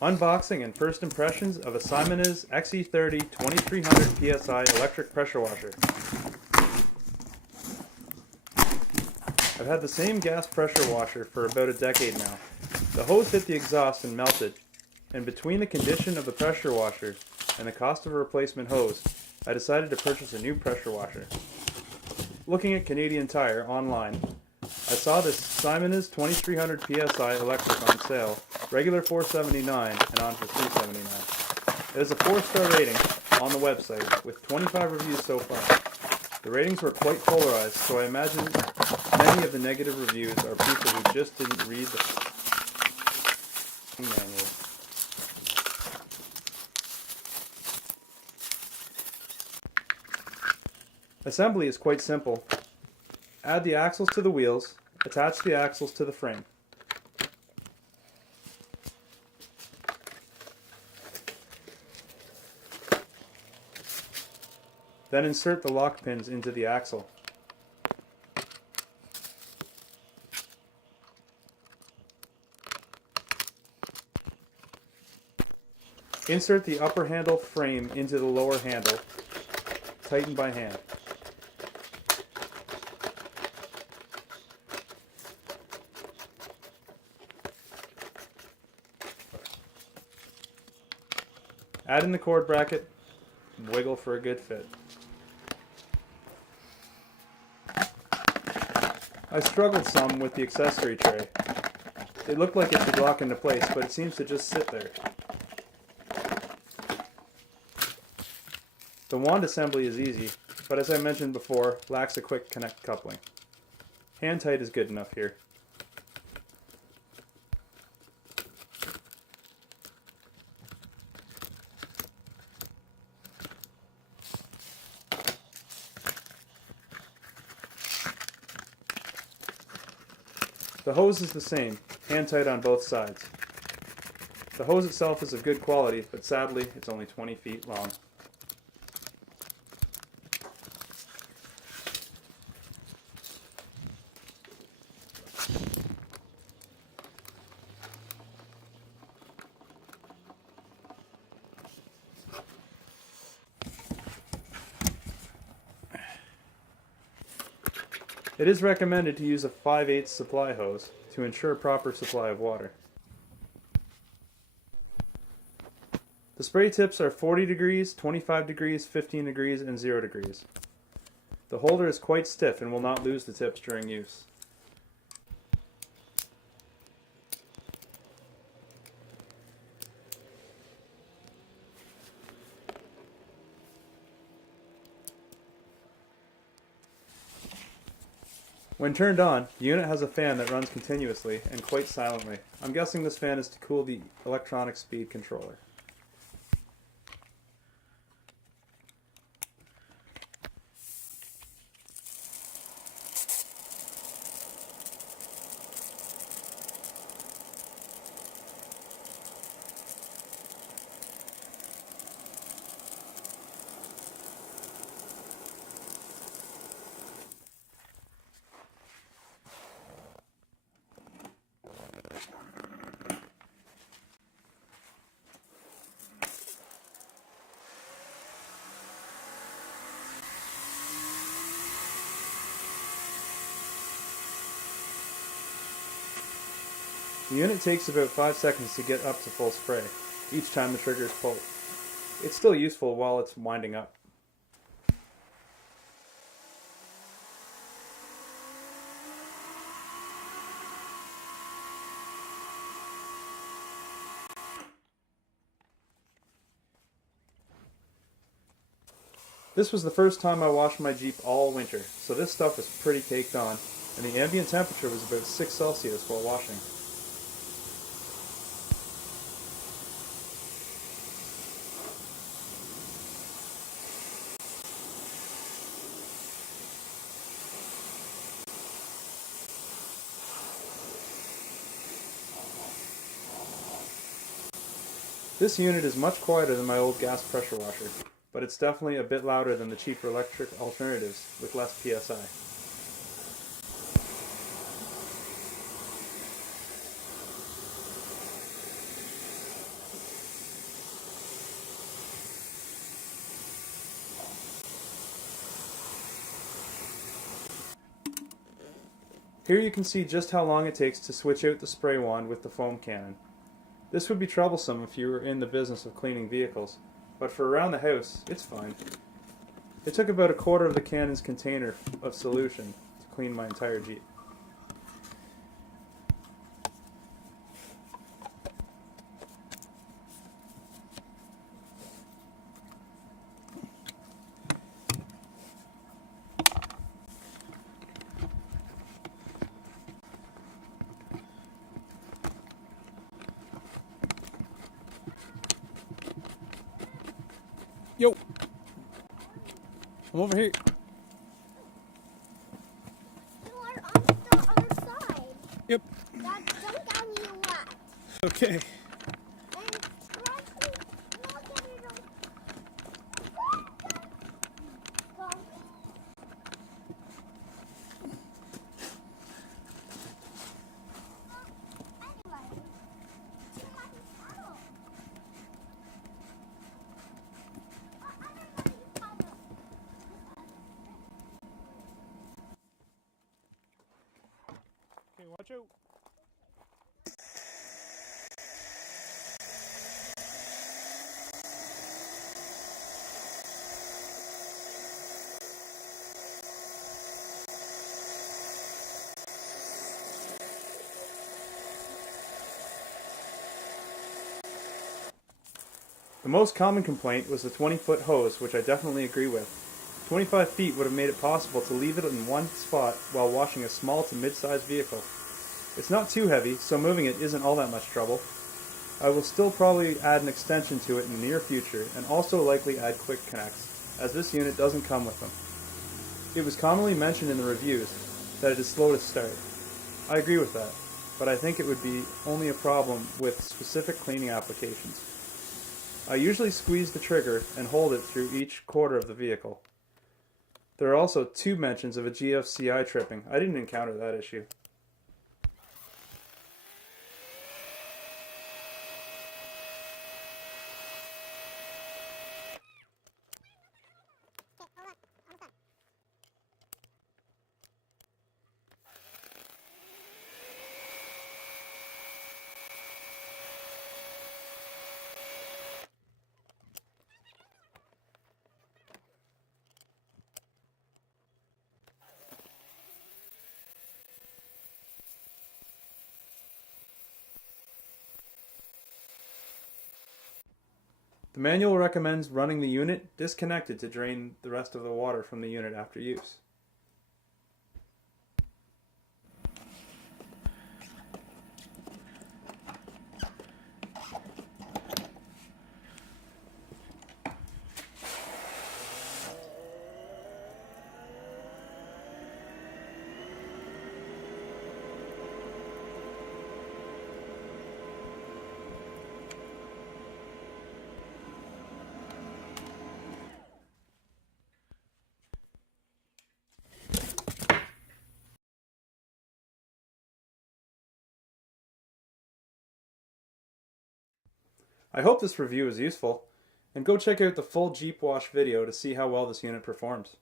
Unboxing and first impressions of a Simoniz XE30 2300 PSI electric pressure washer. I've had the same gas pressure washer for about a decade now. The hose hit the exhaust and melted, and between the condition of the pressure washer and the cost of a replacement hose, I decided to purchase a new pressure washer. Looking at Canadian Tire online, I saw this Simoniz 2300 PSI electric on sale, regular $479 and on for $379. It has a 4-star rating on the website with 25 reviews so far. The ratings were quite polarized, so I imagine many of the negative reviews are people who just didn't read the manual. Assembly is quite simple. Add the axles to the wheels, attach the axles to the frame. Then insert the lock pins into the axle. Insert the upper handle frame into the lower handle, tighten by hand. Add in the cord bracket, wiggle for a good fit. I struggled some with the accessory tray. It looked like it should lock into place, but it seems to just sit there. The wand assembly is easy, but as I mentioned before, lacks a quick connect coupling. Hand tight is good enough here. The hose is the same, hand tight on both sides. The hose itself is of good quality, but sadly it's only 20 feet long. It is recommended to use a 5/8 supply hose to ensure proper supply of water. The spray tips are 40 degrees, 25 degrees, 15 degrees, and 0 degrees. The holder is quite stiff and will not lose the tips during use. When turned on, the unit has a fan that runs continuously and quite silently. I'm guessing this fan is to cool the electronic speed controller. The unit takes about 5 seconds to get up to full spray, each time the trigger is pulled. It's still useful while it's winding up. This was the first time I washed my Jeep all winter, so this stuff was pretty caked on, and the ambient temperature was about 6 Celsius while washing. This unit is much quieter than my old gas pressure washer, but it's definitely a bit louder than the cheaper electric alternatives with less PSI. Here you can see just how long it takes to switch out the spray wand with the foam cannon. This would be troublesome if you were in the business of cleaning vehicles, but for around the house, it's fine. It took about a quarter of the cannon's container of solution to clean my entire Jeep. Yo! I'm over here. You are on the other side. Yep. Dad, don't tell me what. Okay. And try to not get it on. Go. Anyway, too much puddle. Everybody's puddle. Okay, watch out. The most common complaint was the 20-foot hose, which I definitely agree with. 25 feet would have made it possible to leave it in one spot while washing a small to mid-sized vehicle. It's not too heavy, so moving it isn't all that much trouble. I will still probably add an extension to it in the near future, and also likely add quick connects, as this unit doesn't come with them. It was commonly mentioned in the reviews that it is slow to start. I agree with that, but I think it would be only a problem with specific cleaning applications. I usually squeeze the trigger and hold it through each quarter of the vehicle. There are also 2 mentions of a Gfci tripping. I didn't encounter that issue. The manual recommends running the unit disconnected to drain the rest of the water from the unit after use. I hope this review is useful, and go check out the full Jeep wash video to see how well this unit performs.